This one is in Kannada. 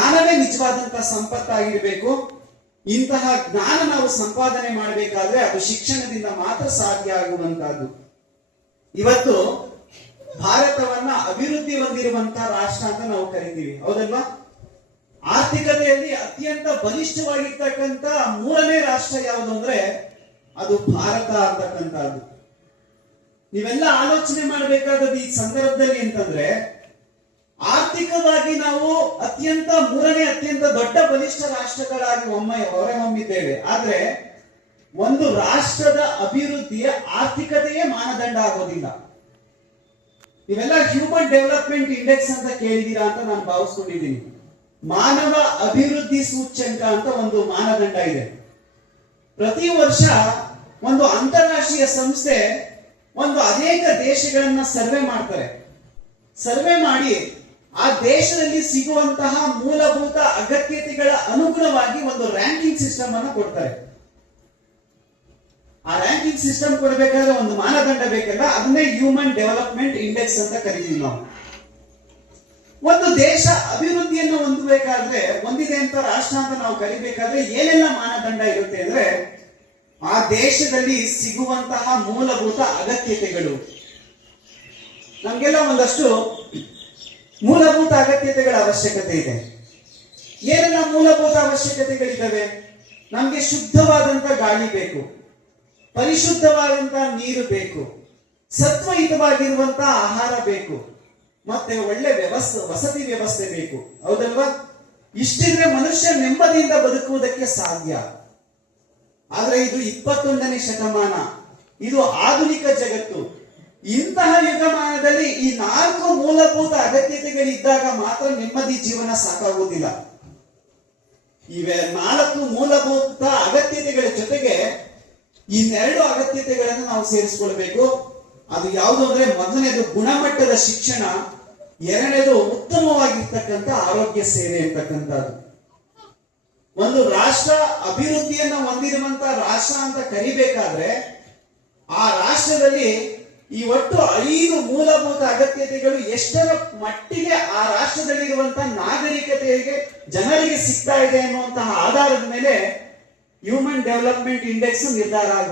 ಜ್ಞಾನವೇ ನಿಜವಾದಂತಹ ಸಂಪತ್ತಾಗಿರ್ಬೇಕು. ಇಂತಹ ಜ್ಞಾನ ನಾವು ಸಂಪಾದನೆ ಮಾಡಬೇಕಾದ್ರೆ ಅದು ಶಿಕ್ಷಣದಿಂದ ಮಾತ್ರ ಸಾಧ್ಯ ಆಗುವಂತಹದ್ದು. ಇವತ್ತು ಭಾರತವನ್ನ ಅಭಿವೃದ್ಧಿ ಹೊಂದಿರುವಂತಹ ರಾಷ್ಟ್ರ ಅಂತ ನಾವು ಕರಿತೀವಿ, ಹೌದಲ್ವಾ? ಆರ್ಥಿಕತೆಯಲ್ಲಿ ಅತ್ಯಂತ ಬಲಿಷ್ಠವಾಗಿರ್ತಕ್ಕಂಥ ಮೂರನೇ ರಾಷ್ಟ್ರ ಯಾವುದು ಅಂದ್ರೆ ಅದು ಭಾರತ ಅಂತಕ್ಕಂಥದ್ದು. ನೀವೆಲ್ಲ ಆಲೋಚನೆ ಮಾಡಬೇಕಾದದ್ದು ಈ ಸಂದರ್ಭದಲ್ಲಿ ಅಂತಂದ್ರೆ, ಆರ್ಥಿಕವಾಗಿ ನಾವು ಮೂರನೇ ಅತ್ಯಂತ ದೊಡ್ಡ ಬಲಿಷ್ಠ ರಾಷ್ಟ್ರಗಳಾಗಿ ಹೊರಹೊಮ್ಮಿದ್ದೇವೆ. ಆದ್ರೆ ಒಂದು ರಾಷ್ಟ್ರದ ಅಭಿವೃದ್ಧಿಯ ಆರ್ಥಿಕತೆಯೇ ಮಾನದಂಡ ಆಗೋದಿಲ್ಲ. ನೀವೆಲ್ಲ ಹ್ಯೂಮನ್ ಡೆವಲಪ್ಮೆಂಟ್ ಇಂಡೆಕ್ಸ್ ಅಂತ ಕೇಳಿದೀರಾ ಅಂತ ನಾನು ಭಾವಿಸ್ಕೊಂಡಿದ್ದೀನಿ. ಮಾನವ ಅಭಿವೃದ್ಧಿ ಸೂಚ್ಯಂಕ ಅಂತ ಒಂದು ಮಾನದಂಡ ಇದೆ. ಪ್ರತಿ ವರ್ಷ ಒಂದು ಅಂತಾರಾಷ್ಟ್ರೀಯ ಸಂಸ್ಥೆ ಅನೇಕ ದೇಶಗಳನ್ನ ಸರ್ವೆ ಮಾಡ್ತಾರೆ. ಸರ್ವೆ ಮಾಡಿ ಆ ದೇಶದಲ್ಲಿ ಸಿಗುವಂತಹ ಮೂಲಭೂತ ಅಗತ್ಯತೆಗಳ ಅನುಗುಣವಾಗಿ ಒಂದು ರ್ಯಾಂಕಿಂಗ್ ಸಿಸ್ಟಮ್ ಅನ್ನು ಕೊಡ್ತಾರೆ. ಆ ರ್ಯಾಂಕಿಂಗ್ ಸಿಸ್ಟಮ್ ಕೊಡಬೇಕಾದ್ರೆ ಒಂದು ಮಾನದಂಡ ಬೇಕಲ್ಲ, ಅದನ್ನೇ ಹ್ಯೂಮನ್ ಡೆವಲಪ್ಮೆಂಟ್ ಇಂಡೆಕ್ಸ್ ಅಂತ ಕರಿತೀವಿ ನಾವು. ಒಂದು ದೇಶ ಅಭಿವೃದ್ಧಿಯನ್ನು ಹೊಂದಿದೆ ಅಂತ ರಾಷ್ಟ್ರ ಅಂತ ನಾವು ಕರಿಬೇಕಾದ್ರೆ ಏನೆಲ್ಲ ಮಾನದಂಡ ಇರುತ್ತೆ ಅಂದ್ರೆ, ಆ ದೇಶದಲ್ಲಿ ಸಿಗುವಂತಹ ಮೂಲಭೂತ ಅಗತ್ಯತೆಗಳು. ನಮ್ಗೆಲ್ಲ ಒಂದಷ್ಟು ಮೂಲಭೂತ ಅಗತ್ಯತೆಗಳ ಅವಶ್ಯಕತೆ ಇದೆ. ಏನೆಲ್ಲ ಮೂಲಭೂತ ಅವಶ್ಯಕತೆಗಳಿದ್ದಾವೆ? ನಮ್ಗೆ ಶುದ್ಧವಾದಂತ ಗಾಳಿ ಬೇಕು, ಪರಿಶುದ್ಧವಾದಂತ ನೀರು ಬೇಕು, ಸತ್ವಯುತವಾಗಿರುವಂತಹ ಆಹಾರ ಬೇಕು, ಮತ್ತೆ ಒಳ್ಳೆ ವಸತಿ ವ್ಯವಸ್ಥೆ ಬೇಕು, ಹೌದಲ್ವಾ? ಇಷ್ಟಿದ್ರೆ ಮನುಷ್ಯ ನೆಮ್ಮದಿಯಿಂದ ಬದುಕುವುದಕ್ಕೆ ಸಾಧ್ಯ. ಆದ್ರೆ ಇದು 21ನೇ ಶತಮಾನ, ಇದು ಆಧುನಿಕ ಜಗತ್ತು. ಇಂತಹ ಯುಗಮಾನದಲ್ಲಿ ಈ 4 ಮೂಲಭೂತ ಅಗತ್ಯತೆಗಳಿದ್ದಾಗ ಮಾತ್ರ ನೆಮ್ಮದಿ ಜೀವನ ಸಾಕಾಗುವುದಿಲ್ಲ. ಈ 4 ಮೂಲಭೂತ ಅಗತ್ಯತೆಗಳ ಜೊತೆಗೆ ಇನ್ನೆರಡು ಅಗತ್ಯತೆಗಳನ್ನು ನಾವು ಸೇರಿಸಿಕೊಳ್ಬೇಕು. ಅದು ಯಾವುದು ಅಂದ್ರೆ, ಮೊದಲನೇದು ಗುಣಮಟ್ಟದ ಶಿಕ್ಷಣ, ಎರಡನೇದು ಉತ್ತಮವಾಗಿರ್ತಕ್ಕಂಥ ಆರೋಗ್ಯ ಸೇವೆ ಅಂತಕ್ಕಂಥದ್ದು. ಒಂದು ರಾಷ್ಟ್ರ ಅಭಿವೃದ್ಧಿಯನ್ನು ಹೊಂದಿರುವಂತ ರಾಷ್ಟ್ರ ಅಂತ ಕರಿಬೇಕಾದ್ರೆ ಆ ರಾಷ್ಟ್ರದಲ್ಲಿ ಈ ಒಟ್ಟು 5 ಮೂಲಭೂತ ಅಗತ್ಯತೆಗಳು ಎಷ್ಟರ ಮಟ್ಟಿಗೆ ಆ ರಾಷ್ಟ್ರದಲ್ಲಿರುವಂತಹ ನಾಗರಿಕತೆಗೆ ಜನರಿಗೆ ಸಿಗ್ತಾ ಇದೆ ಅನ್ನುವಂತಹ ಆಧಾರದ ಮೇಲೆ ಹ್ಯೂಮನ್ ಡೆವಲಪ್ಮೆಂಟ್ ಇಂಡೆಕ್ಸ್ ನಿರ್ಧಾರ ಆಗುತ್ತೆ.